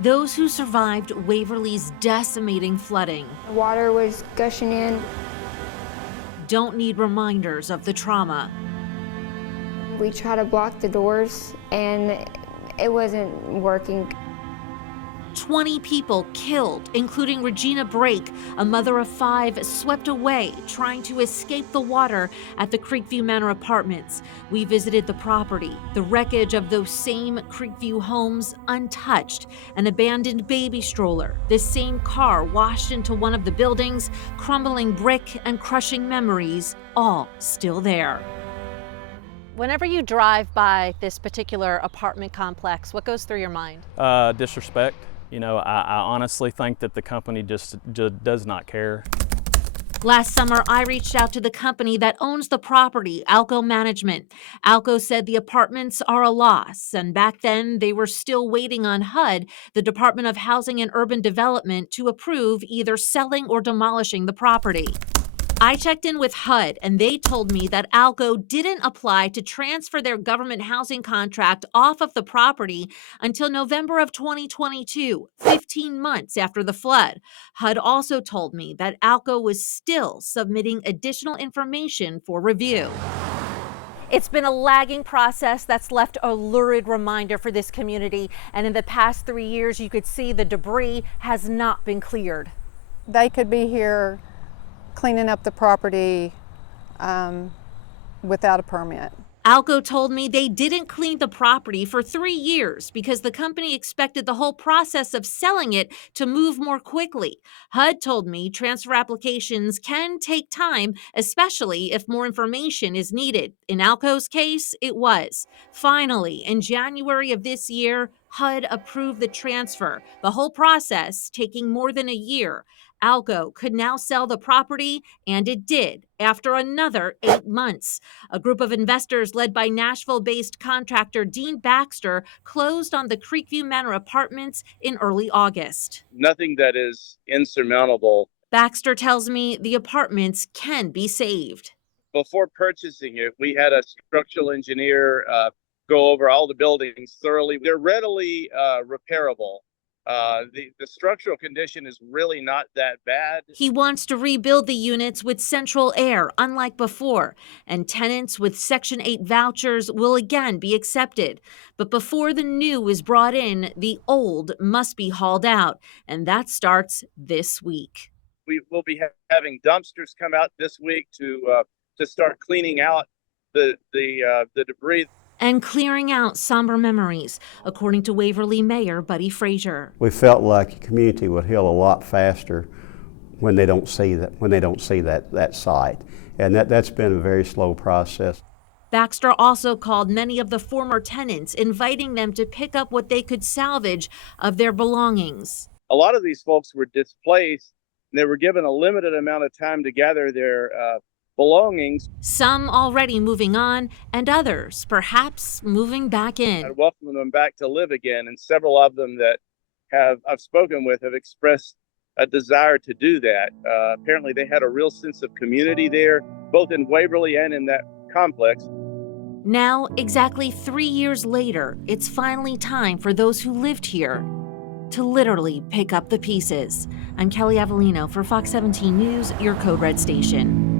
Those who survived Waverly's decimating flooding The water was gushing in. don't need reminders of the trauma. We tried to block the doors and it wasn't working. 20 people killed, including Regina Brake, a mother of 5, swept away trying to escape the water at the Creekview Manor Apartments. We visited the property, the wreckage of those same Creekview homes untouched, an abandoned baby stroller, this same car washed into one of the buildings, crumbling brick and crushing memories, all still there. Whenever you drive by this particular apartment complex, what goes through your mind? Disrespect. You know, I honestly think that the company just does not care. Last summer, I reached out to the company that owns the property, Alco Management. Alco said the apartments are a loss, and back then they were still waiting on HUD, the Department of Housing and Urban Development, to approve either selling or demolishing the property. I checked in with HUD, and they told me that Alco didn't apply to transfer their government housing contract off of the property until November of 2022, 15 months after the flood. HUD also told me that Alco was still submitting additional information for review. It's been a lagging process that's left a lurid reminder for this community. And in the past 3 years, you could see the debris has not been cleared. They could be here cleaning up the property without a permit. Alco told me they didn't clean the property for 3 years because the company expected the whole process of selling it to move more quickly. HUD told me transfer applications can take time, especially if more information is needed. In Alco's case, it was. Finally, in January of this year, HUD approved the transfer, the whole process taking more than a year. Alco could now sell the property, and it did, after another 8 months. A group of investors led by Nashville-based contractor Dean Baxter closed on the Creekview Manor Apartments in early August. Nothing that is insurmountable. Baxter tells me the apartments can be saved. Before purchasing it, we had a structural engineer go over all the buildings thoroughly. They're readily repairable. The structural condition is really not that bad. He wants to rebuild the units with central air, unlike before, and tenants with Section 8 vouchers will again be accepted. But before the new is brought in, the old must be hauled out, and that starts this week. We will be having dumpsters come out this week to start cleaning out the debris. And clearing out somber memories, according to Waverly Mayor Buddy Frazier. We felt like the community would heal a lot faster when they don't see that site, and that's been a very slow process. Baxter also called many of the former tenants, inviting them to pick up what they could salvage of their belongings. A lot of these folks were displaced, and they were given a limited amount of time to gather their belongings. Some already moving on, and others perhaps moving back in. I welcome them back to live again, and several of them that I've spoken with have expressed a desire to do that. Apparently they had a real sense of community there, both in Waverly and in that complex. Now, exactly 3 years later, it's finally time for those who lived here to literally pick up the pieces. I'm Kelly Avellino for Fox 17 News, your Code Red station.